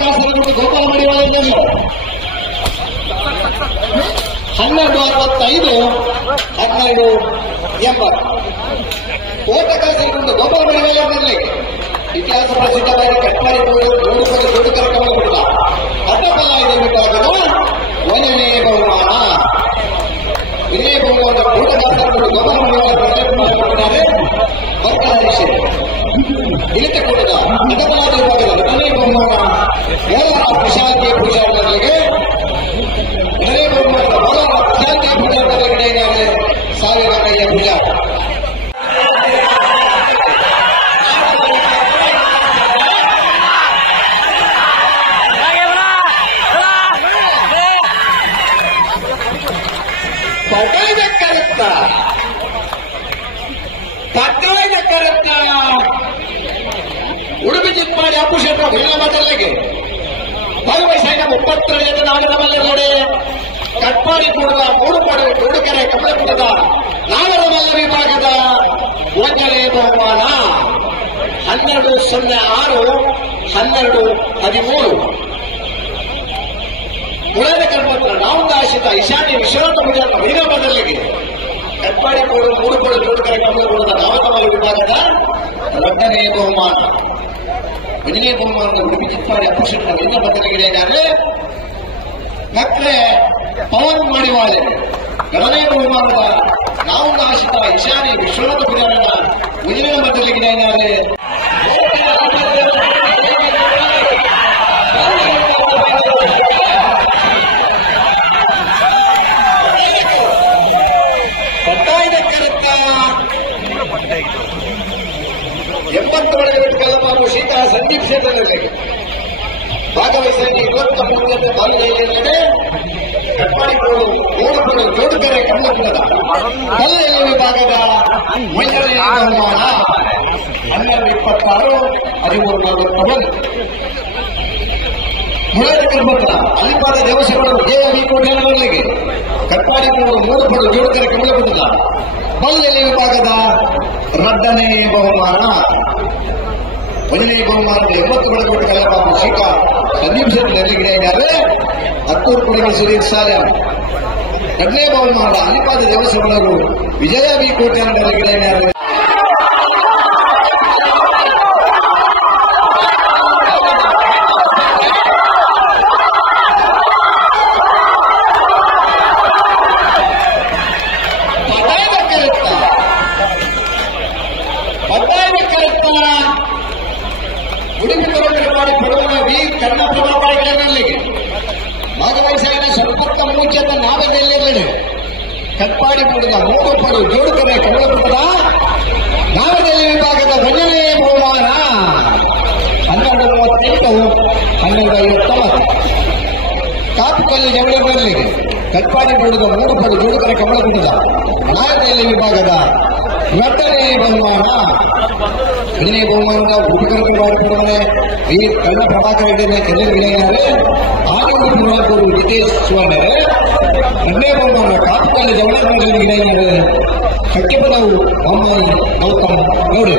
ಕಾಸರಗೋಡು ಗೋಪಾಲ ಮಡಿವಾಳದಲ್ಲಿ 1265 1280 ಕೋಟ ಕಾಸರಗೋಡು ಗೋಪಾಲ ಮಡಿವಾಳದಲ್ಲಿ ಇತಿಹಾಸ ಪ್ರಸಿದ್ಧವಾದ ಕಟ್ಪಾಡಿ ಜೋಡು ಕಾರ್ಯಕ್ರಮ ಕೊಡಲ್ಲ ಅಡ್ಡಬಲಾಯದ ವಿಭಾಗದ 1ನೇ ಬಹುಮಾನ ವಿನಯ ಬಹುಮಾನ ಕೋಟ ಕಾಸರಗೋಡು ಗೋಪಾಲ ಮಡಿವಾಳ ಪ್ರಕಟಣೆ ಮಾಡಿದ್ದಾರೆ. ಬರ್ಕಹರೀಶ್ ಇಳಿತುಕೊಂಡ ಅಡ್ಡಬಲಾದ ವಿಭಾಗದ 2ನೇ ಬಹುಮಾನ ಕೋಲಾರ ಪ್ರಶಾಂತಿ ಪೂಜಾರಿಗೆ 2ನೇ ಬಹುಮಾನ ಕೋಲಾರ ಪ್ರಶಾಂತಿ ಪೂಜಾರಿಗೆ ಸಾವಿರಗಟ್ಟೆಯ ಪೂಜಾ ಕರೆತ್ತ ಉಡುಪಿ ಚಿಪ್ಪಾಡಿ ಅಪ್ಪು ಶೆಟ್ಟ ಭೀಮಮದಲ್ಲಿಗೆ ಭಾಗವಹಿಸಿದ 32 ನಾಗರ ಮಲ್ಲಗೋಡೆ ಕಟ್ಪಾಡಿ ಕೂಡದ ಮೂಡುಪಾಡು ಕೂಡುಕೆರೆ ಕಮಲಪುರದ ನಾಗರ ಮಲ್ಲ ವಿಭಾಗದ 1ನೇ ಬಹುಮಾನ 1206 1213 ಮುಳದ ಕರ್ಮತ್ರ ನಾಮದಾಶಿತ ಈಶಾನ್ಯ ವಿಶ್ವನಾಥ ಪೂಜಾರ ಭೀಮಮದಲ್ಲಿಗೆ ಕಟ್ಪಾಡಿ ಕೂಡು ಮೂಡುಪಾಡು ಕೂಡುಕೆರೆ ಕಮಲಪುರದ ನಾಗರ ವಿಭಾಗದ 2ನೇ ಬಹುಮಾನ 1ನೇ ಬಹುಮಾನದ ಉಡುಪಿ ಚಿಪ್ಪಾಡಿ ಅಪ್ಪು ಶೆಟ್ಟ ಭೀಮಮದಲ್ಲಿಗೆ ಮಕ್ಕಳೇ ಪವನ್ ಮಾಡಿವಾಳೆ 2ನೇ ಬಹುಮಾನದ ನಾಮದಾಶಿತ ಈಶಾನ್ಯ ವಿಶ್ವನಾಥ ಪೂಜಾರನ ಉಜಿನ ಮದ್ದಲ್ಲಿಗೆ ಕಲ್ಲಪ್ಪ ಶೀತ ಸಂದೀಪ್ ಕ್ಷೇತ್ರದಲ್ಲಿ ಭಾಗವಹಿಸಿದ 23ನೇ ಬಾಲ್ಯದಲ್ಲಿ ಕಟ್ಪಾಡಿ ಮೂಡುಪಾಡು ಜೋಡುಕೆರೆ ಕಮಲಪುರದ ಕಲ್ಲೆಯ ವಿಭಾಗದ 1ನೇ ಬಹುಮಾನ 1226 1341 ಮುಳದ ಕರ್ಮತ್ರ ಅಲಿಪಾದ ದೇವಸ್ಥಾನ ದೇವಿ ಕೋಟೆಗಳಿಗೆ ಕಟ್ಪಾಡಿ ಮೂಡುಪಾಡು ಜೋಡುಕೆರೆ ಕಮಲಪುರದ ಕಲ್ಲೆಯ ವಿಭಾಗದ 2ನೇ ಬಹುಮಾನ 1ನೇ ಬಹುಮಾನದ 80 ಬಡಕೋಟೆ ಕಲ್ಲಪ್ಪ ಶೀತ ಸಂದೀಪ್ ಕ್ಷೇತ್ರದಲ್ಲಿ ಹತ್ತೂರು ಕೊಡುಗೆ ಸುರೇಶ್ ಸಾಲ 2ನೇ ಬಹುಮಾನದ ಅಲಿಪಾದ ದೇವಸ್ಥಾನಗಳು ವಿಜಯ ಬಿ ಕೋಟೆ ಉಡುಪಿ ಕರ್ನಾಟಕ ಪಡುವಣ ವಿ ಕನ್ನಡಗಳಿಗೆ ಭಾಗವಹಿಸಿದ ಸ್ವಲ್ಪ ಮುಂಚೆದ ನಾವದೆಲ್ಲೆರಡೆ ಕಟ್ಪಾಡಿ ಪಡೆದ ಮೂಡುಪಾಡು ಜೋಡುಕೆರೆ ಕಮಲಪುರದ ನಾವದೆಲ್ಲಿ ವಿಭಾಗದ 1ನೇ ಬಹುಮಾನ 1238 1259 ಕಾಪುಕಲ್ಲಿ ಜವಳಗಳಿಗೆ ಕಟ್ಪಾಡಿ ಪಡೆದ ಮೂಡುಪಾಡು ಜೋಡುಕೆರೆ ಕಮಲಪುರದ ನಾವದೆಲ್ಲಿ ವಿಭಾಗದ 2ನೇ ಬಹುಮಾನ 1ನೇ ಬಹುಮಾನದ ಉಪಕರಣೆ ಈ ಕಣ್ಣ ಪ್ರಭಾಕರ್ ರೆಡ್ಡಿ ಕೆರೆಯಾರೆ ಆರು ಉಪಕರಣರು ಜಿತೇಶ್ ಸುವರ್ಣರೆ 2ನೇ ಬಹುಮಾನ ಕಾಪುಕಲ್ಲಿ ಜವಳಗಳಿಗೆ ಕಟ್ಟಿಪದವು ಬೊಮ್ಮಾಯಿ ಗೌತಮ್ ಗೌಡೆ